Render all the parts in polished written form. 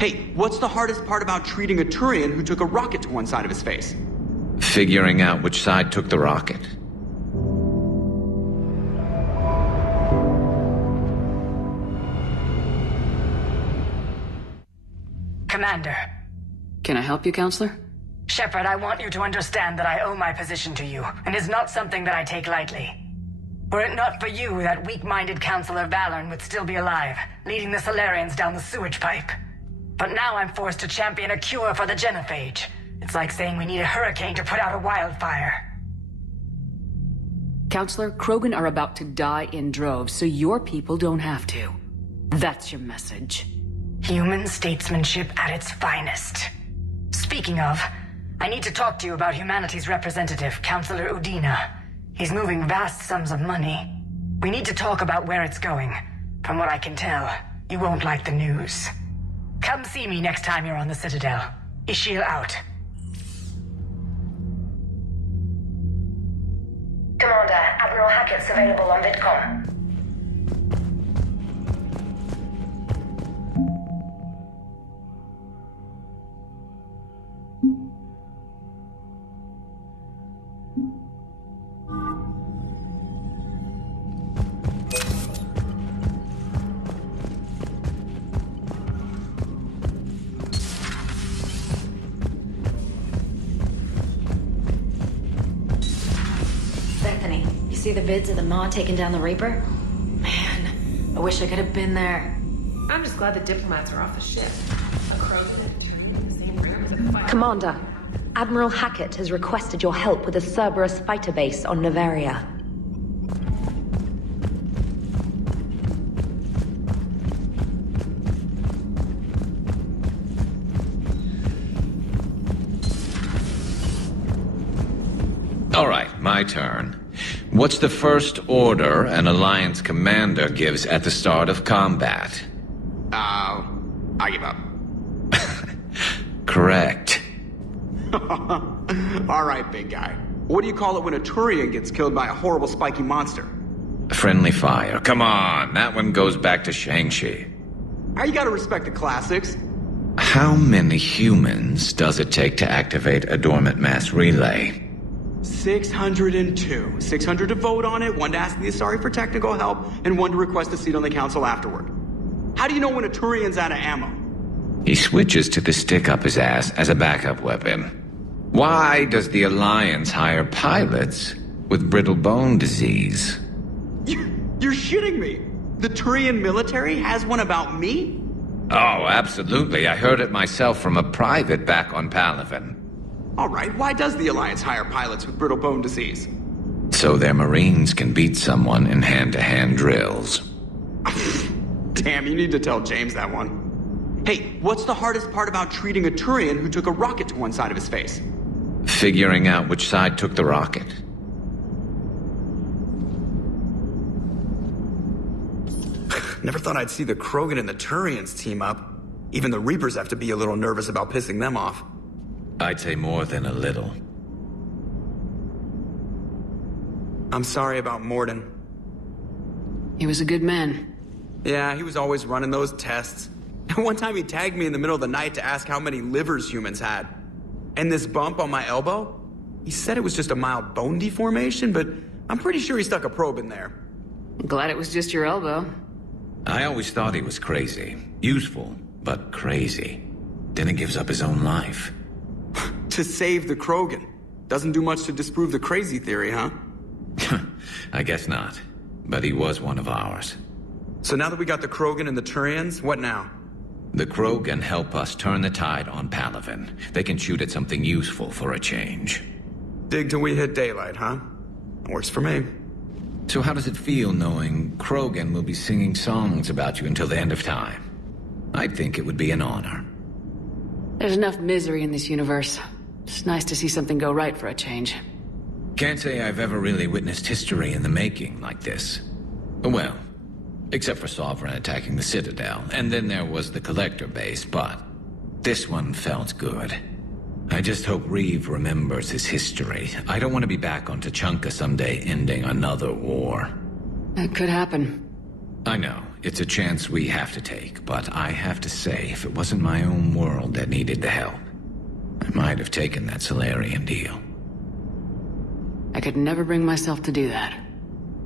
Hey, what's the hardest part about treating a Turian who took a rocket to one side of his face? Figuring out which side took the rocket. Commander. Can I help you, Counselor? Shepard, I want you to understand that I owe my position to you, and it's not something that I take lightly. Were it not for you, that weak-minded Counselor Valorn would still be alive, leading the Solarians down the sewage pipe. But now I'm forced to champion a cure for the genophage. It's like saying we need a hurricane to put out a wildfire. Counselor, Krogan are about to die in droves, so your people don't have to. That's your message. Human statesmanship at its finest. Speaking of, I need to talk to you about humanity's representative, Counselor Udina. He's moving vast sums of money. We need to talk about where it's going. From what I can tell, you won't like the news. Come see me next time you're on the Citadel. Ishil out. Commander, Admiral Hackett's available on VidCom. See the vids of the Maw taking down the Reaper? Man, I wish I could have been there. I'm just glad the diplomats are off the ship. A Krogan and a Turian in the same room is a fight. Commander, Admiral Hackett has requested your help with a Cerberus fighter base on Novaria. All right, my turn. What's the first order an Alliance commander gives at the start of combat? I give up. Correct. All right, big guy. What do you call it when a Turian gets killed by a horrible spiky monster? Friendly fire. Come on, that one goes back to Shang-Chi. You gotta respect the classics. How many humans does it take to activate a dormant mass relay? 602. 600 to vote on it, 1 to ask the Asari for technical help, and 1 to request a seat on the council afterward. How do you know when a Turian's out of ammo? He switches to the stick up his ass as a backup weapon. Why does the Alliance hire pilots with brittle bone disease? You're shitting me! The Turian military has one about me? Oh, absolutely. I heard it myself from a private back on Palaven. Alright, why does the Alliance hire pilots with brittle bone disease? So their Marines can beat someone in hand-to-hand drills. Damn, you need to tell James that one. Hey, what's the hardest part about treating a Turian who took a rocket to one side of his face? Figuring out which side took the rocket. Never thought I'd see the Krogan and the Turians team up. Even the Reapers have to be a little nervous about pissing them off. I'd say more than a little. I'm sorry about Morden. He was a good man. Yeah, he was always running those tests. And one time he tagged me in the middle of the night to ask how many livers humans had. And this bump on my elbow? He said it was just a mild bone deformation, but I'm pretty sure he stuck a probe in there. I'm glad it was just your elbow. I always thought he was crazy. Useful, but crazy. Then he gives up his own life. To save the Krogan. Doesn't do much to disprove the crazy theory, huh? I guess not. But he was one of ours. So now that we got the Krogan and the Turians, what now? The Krogan help us turn the tide on Palaven. They can shoot at something useful for a change. Dig till we hit daylight, huh? Works for me. So how does it feel knowing Krogan will be singing songs about you until the end of time? I'd think it would be an honor. There's enough misery in this universe. It's nice to see something go right for a change. Can't say I've ever really witnessed history in the making like this. Well, except for Sovereign attacking the Citadel, and then there was the Collector base, but this one felt good. I just hope Reeve remembers his history. I don't want to be back on Tuchanka someday ending another war. That could happen. I know. It's a chance we have to take, but I have to say, if it wasn't my own world that needed the help, I might have taken that Solarian deal. I could never bring myself to do that,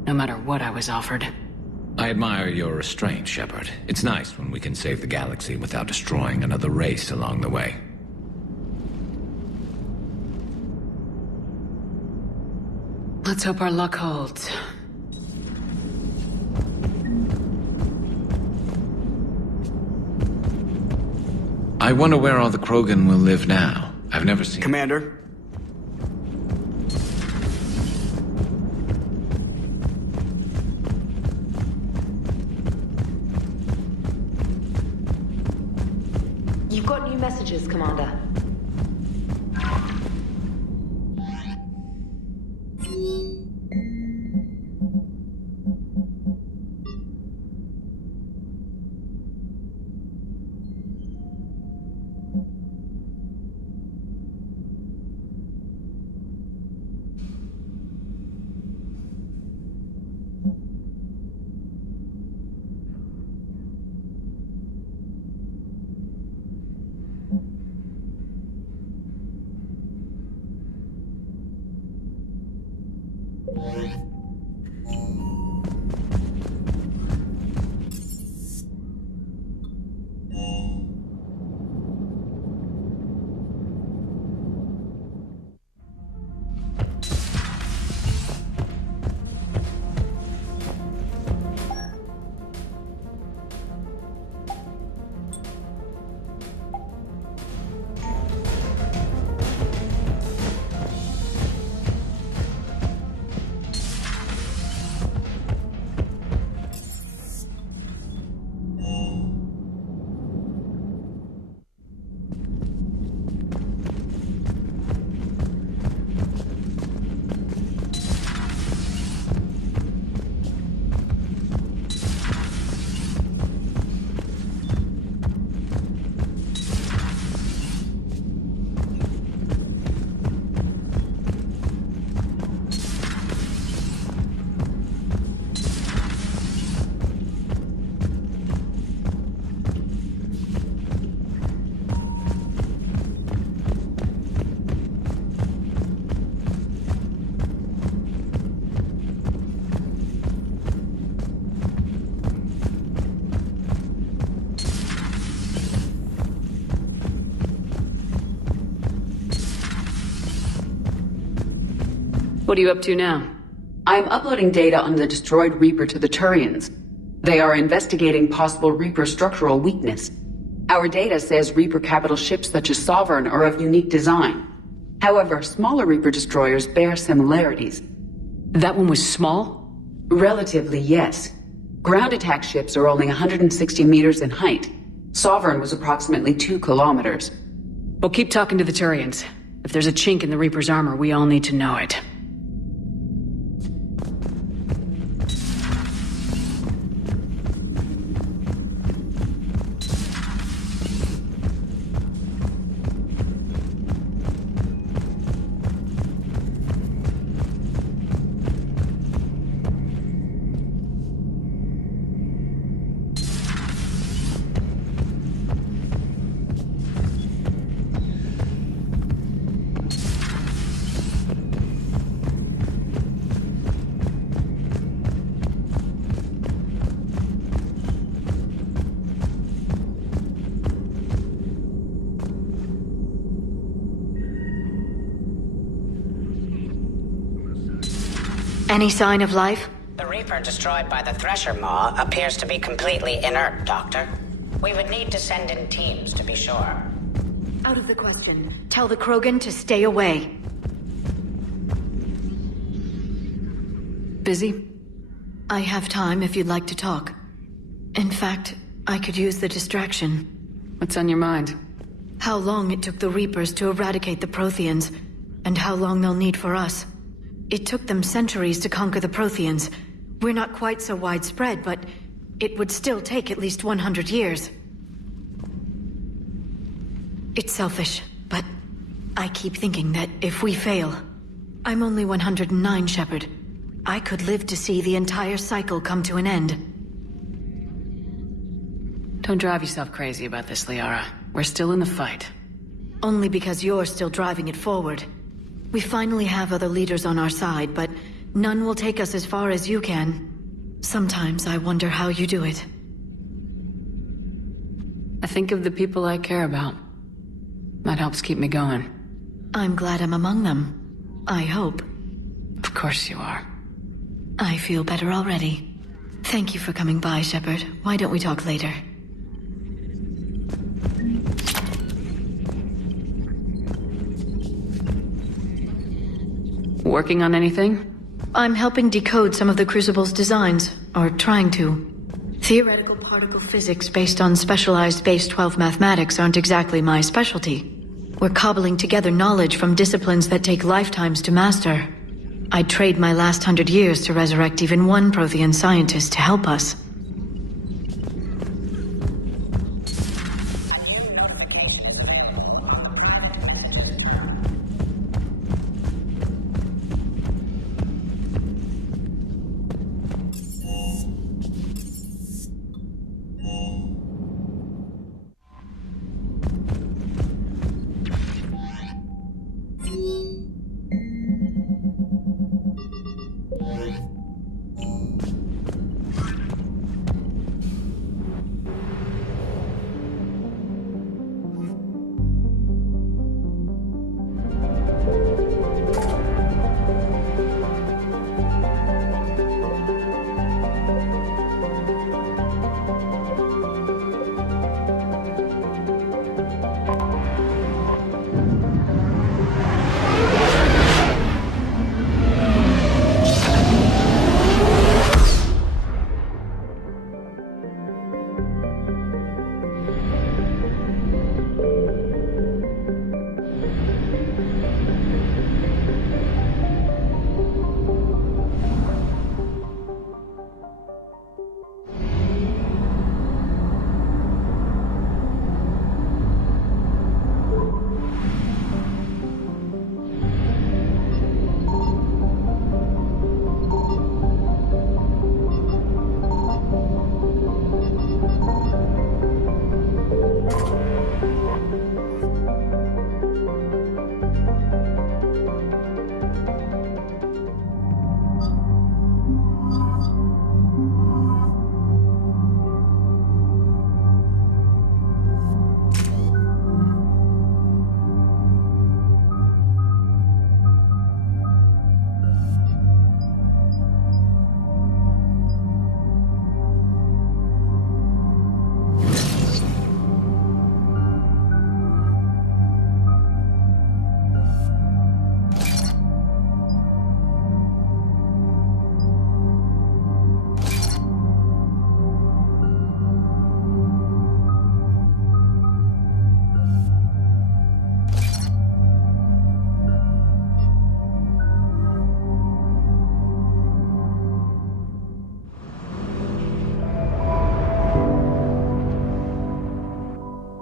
no matter what I was offered. I admire your restraint, Shepard. It's nice when we can save the galaxy without destroying another race along the way. Let's hope our luck holds. I wonder where all the Krogan will live now. I've never seen... Commander? You've got new messages, Commander. What are you up to now? I'm uploading data on the destroyed Reaper to the Turians. They are investigating possible Reaper structural weakness. Our data says Reaper capital ships such as Sovereign are of unique design. However, smaller Reaper destroyers bear similarities. That one was small? Relatively, yes. Ground attack ships are only 160 meters in height. Sovereign was approximately 2 kilometers. Well, keep talking to the Turians. If there's a chink in the Reaper's armor, we all need to know it. Any sign of life? The Reaper destroyed by the Thresher Maw appears to be completely inert, Doctor. We would need to send in teams to be sure. Out of the question. Tell the Krogan to stay away. Busy? I have time if you'd like to talk. In fact, I could use the distraction. What's on your mind? How long it took the Reapers to eradicate the Protheans, and how long they'll need for us. It took them centuries to conquer the Protheans. We're not quite so widespread, but it would still take at least 100 years. It's selfish, but I keep thinking that if we fail... I'm only 109, Shepard. I could live to see the entire cycle come to an end. Don't drive yourself crazy about this, Liara. We're still in the fight. Only because you're still driving it forward. We finally have other leaders on our side, but none will take us as far as you can. Sometimes I wonder how you do it. I think of the people I care about. That helps keep me going. I'm glad I'm among them. I hope. Of course you are. I feel better already. Thank you for coming by, Shepard. Why don't we talk later? Working on anything? I'm helping decode some of the Crucible's designs, or trying to. Theoretical particle physics based on specialized base 12 mathematics aren't exactly my specialty. We're cobbling together knowledge from disciplines that take lifetimes to master. I'd trade my last 100 years to resurrect even one Prothean scientist to help us.